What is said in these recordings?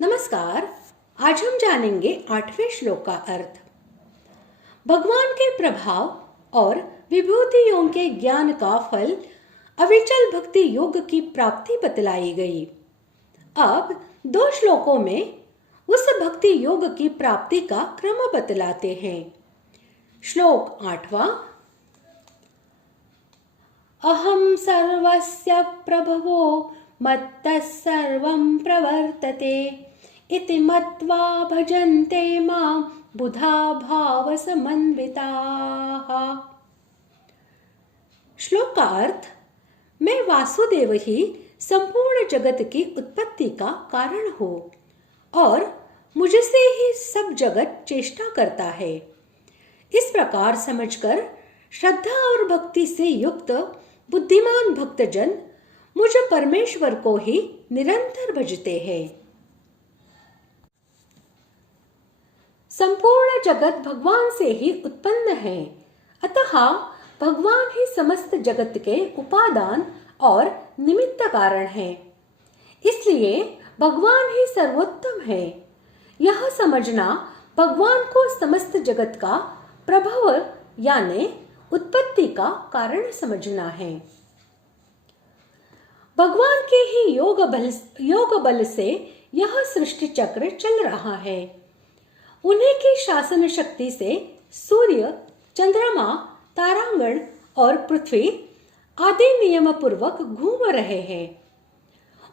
नमस्कार। आज हम जानेंगे 8वें श्लोक का अर्थ। भगवान के प्रभाव और विभूतियों के ज्ञान का फल अविचल भक्ति योग की प्राप्ति बतलाई गई। अब 2 श्लोकों में उस भक्ति योग की प्राप्ति का क्रम बतलाते हैं। श्लोक 8वां। अहम सर्वस्य प्रभवो मत्तः सर्वं प्रवर्तते इति मत्वा भजन्ते मां बुधा भाव समन्विताः। श्लोक का अर्थ, मैं वासुदेव ही संपूर्ण जगत की उत्पत्ति का कारण हूँ और मुझसे ही सब जगत चेष्टा करता है। इस प्रकार समझकर श्रद्धा और भक्ति से युक्त बुद्धिमान भक्तजन मुझ परमेश्वर को ही निरंतर भजते हैं। संपूर्ण जगत भगवान से ही उत्पन्न है, अतः भगवान ही समस्त जगत के उपादान और निमित्त कारण है। इसलिए भगवान ही सर्वोत्तम है। यह समझना भगवान को समस्त जगत का प्रभव यानी उत्पत्ति का कारण समझना है। भगवान के ही योग बल से यह सृष्टि चक्र चल रहा है। उन्हीं की शासन शक्ति से सूर्य, चंद्रमा, तारांगण और पृथ्वी आदि नियम पूर्वक घूम रहे हैं।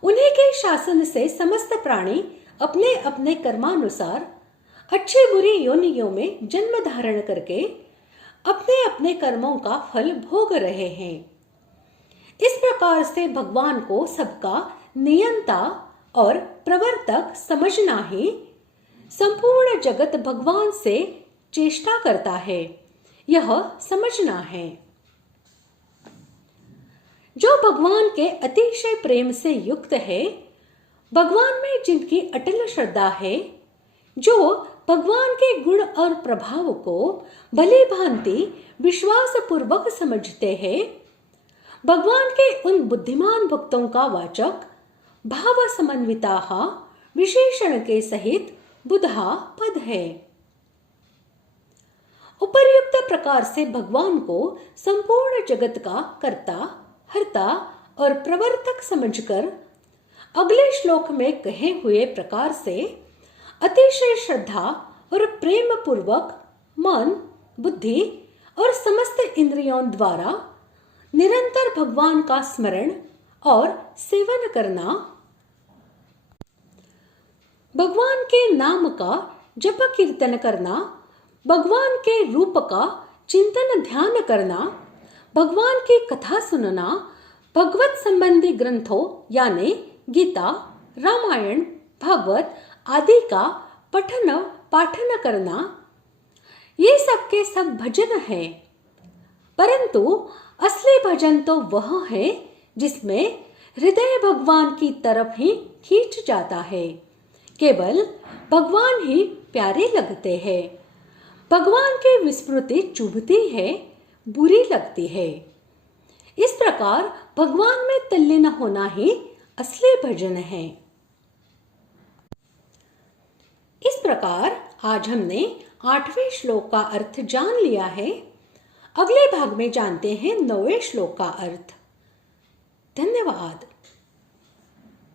उन्हीं के शासन से समस्त प्राणी अपने अपने कर्मानुसार अच्छी बुरी योनियों में जन्म धारण करके अपने अपने कर्मों का फल भोग रहे हैं। इस प्रकार से भगवान को सबका नियंता और प्रवर्तक समझना ही संपूर्ण जगत भगवान से चेष्टा करता है, यह समझना है। जो भगवान के अतिशय प्रेम से युक्त है, भगवान में जिनकी अटल श्रद्धा है, जो भगवान के गुण और प्रभाव को भली भांति विश्वास पूर्वक समझते हैं, भगवान के उन बुद्धिमान भक्तों का वाचक भाव समन्विताः विशेषण के सहित बुधा पद है। उपर्युक्त प्रकार से भगवान को संपूर्ण जगत का कर्ता, हर्ता और प्रवर्तक समझकर अगले श्लोक में कहे हुए प्रकार से अतिशय श्रद्धा और प्रेम पूर्वक मन, बुद्धि और समस्त इंद्रियों द्वारा निरंतर भगवान का स्मरण और सेवन करना, भगवान के नाम का जप कीर्तन करना, भगवान के रूप का चिंतन ध्यान करना, भगवान की कथा सुनना, भगवत संबंधी ग्रंथों यानी गीता, रामायण, भागवत आदि का पठन पाठन करना, ये सब के सब भजन है। परंतु असली भजन तो वह है जिसमें हृदय भगवान की तरफ ही खींच जाता है। केवल भगवान ही प्यारे लगते हैं। भगवान की विस्मृति चुभती है, बुरी लगती है। इस प्रकार भगवान में तल्लीन होना ही असली भजन है। इस प्रकार आज हमने 8वें श्लोक का अर्थ जान लिया है। अगले भाग में जानते हैं 9वें श्लोक का अर्थ। धन्यवाद।